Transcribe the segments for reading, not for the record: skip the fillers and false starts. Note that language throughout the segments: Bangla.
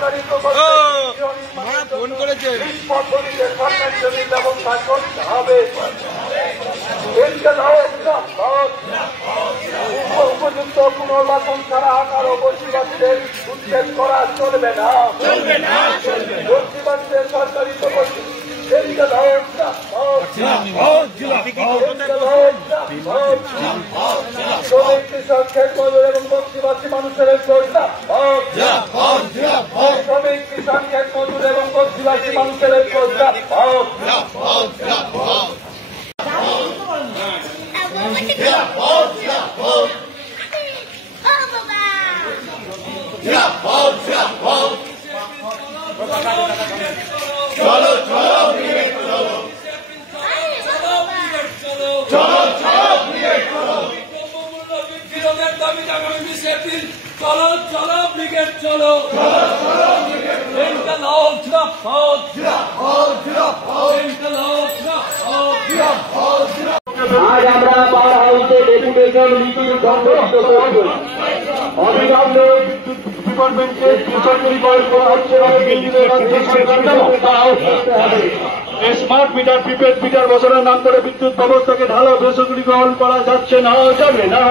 সরকারি পদ্ধতিতে সরকারি জমির ব্যবস্থা করতে হবে। উপযুক্ত পুনর্বাসন ছাড়া কারো বস্তিবাসীদের উচ্ছেদ করা চলবে না। বস্তিবাসীদের সরকারি প্রকল্প কৃষক ক্ষেত মজুর এবং বস্তিবাসী মানুষের শ্রমিক কিষাণ ক্ষেত মজুর এবং বস্তিবাসী মানুষের চলো চলো ব্রিগেড চলো আজ আমরা পাওয়ার হাউসে ডেপুটেশন মিটিং সংগঠিত করব। অবিলম্বে ডিপার্টমেন্টকে সরকারিকরণ করা হচ্ছে স্মার্ট মিটার প্রিপেড মিটার বসানোর নাম করে বিদ্যুৎ ব্যবস্থাকে ঢালো বেসরকারিকরণ করা যাচ্ছে না, যাবে না।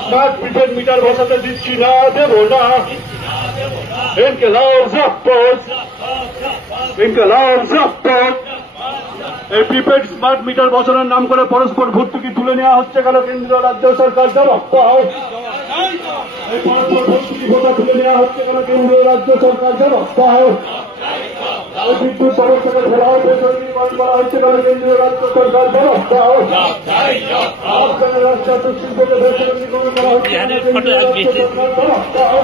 স্মার্ট প্রিপেড মিটার বসাতে দিচ্ছি না, দেব না। এই প্রিপেড স্মার্ট মিটার বসানোর নাম করে পরস্পর ভর্তুকি তুলে নেওয়া হচ্ছে কেন কেন্দ্র রাজ্য সরকার জবাব দাও। এই পরস্পর ভর্তুকি ভোটা তুলে নেওয়া হচ্ছে কেন কেন্দ্র রাজ্য সরকার জবাব দাও। বিদ্যুৎ ব্যবস্থাকে ঘেরাও বেসরকারিকরণ করা হচ্ছে কেন কেন্দ্র রাজ্য সরকার জবাব দাও। রাস্তা শিল্পকে বেসরকারিকরণ করা হচ্ছে কেন্দ্র রাজ্য সরকার জবাব দাও।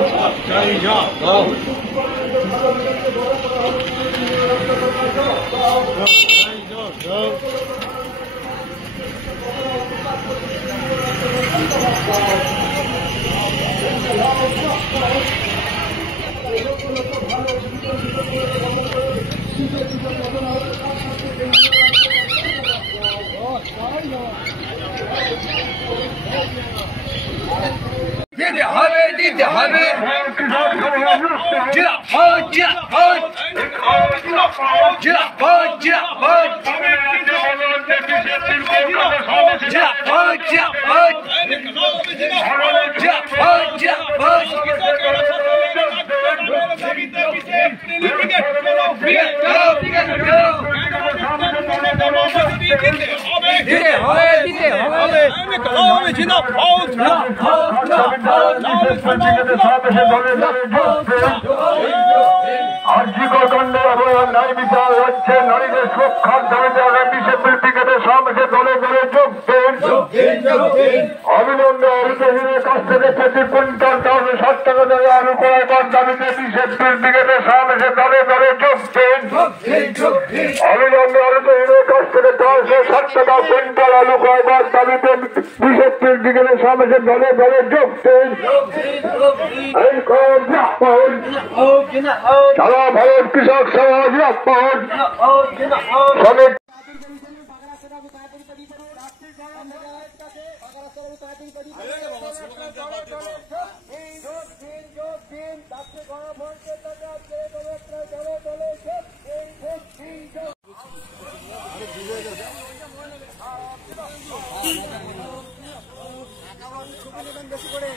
দিতে হবে আর্যিকরকাণ্ডে ন্যায় বিচার হচ্ছে নারীদের সুরক্ষার দাবিতে বিজেপির পিকেটের সমাবেশে দলে দলে যোগ দেন। অবিলম্বে অর্থহীনের কাছ থেকে প্রতি কুইন্টাল 60 টাকা দেওয়া আলু ক্রয় করার দাবিতে বিজেপির পিকেটের সমাবেশে দলে দলে যোগ দেন। অবিলম্বে অর্থহীনের কাছ থেকে 60 টাকা কুইন্টাল আলু ক্রয় করার দাবিতে বিজেপির পিকেটের সমাবেশে দলে দলে যোগ দেন। সারা ভারত কৃষক সমাজ শ্রমিক বেশি করে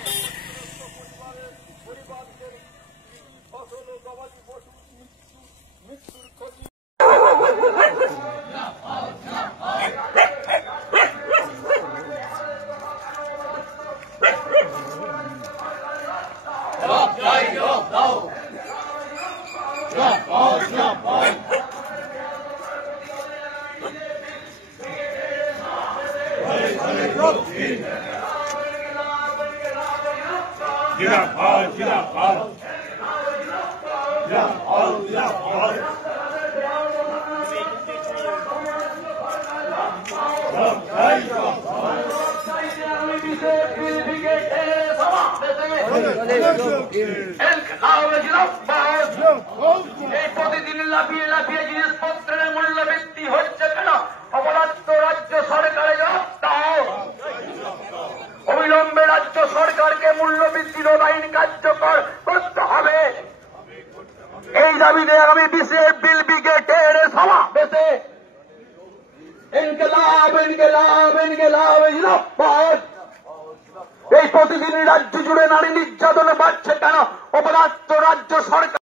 প্রতিদিন লাফিয়ে লাফিয়ে জিনিসপত্রের মূল্য বৃদ্ধি হচ্ছে কেন? অপরাধ রাজ্য সরকারের জবাব দাও। অবিলম্বে রাজ্য সরকারকে মূল্যবৃদ্ধির আইন কার্যকর করতে হবে। এই দাবিতে আগামী 20 এপ্রিল ব্রিগেডের সমাবেশে ইনকিলাব ইনকিলাব ইনকিলাব জিন্দাবাদ। এই প্রতিদিন রাজ্য জুড়ে নারী নির্যাতন বাড়ছে কেন? অপরাধ রাজ্য সরকার।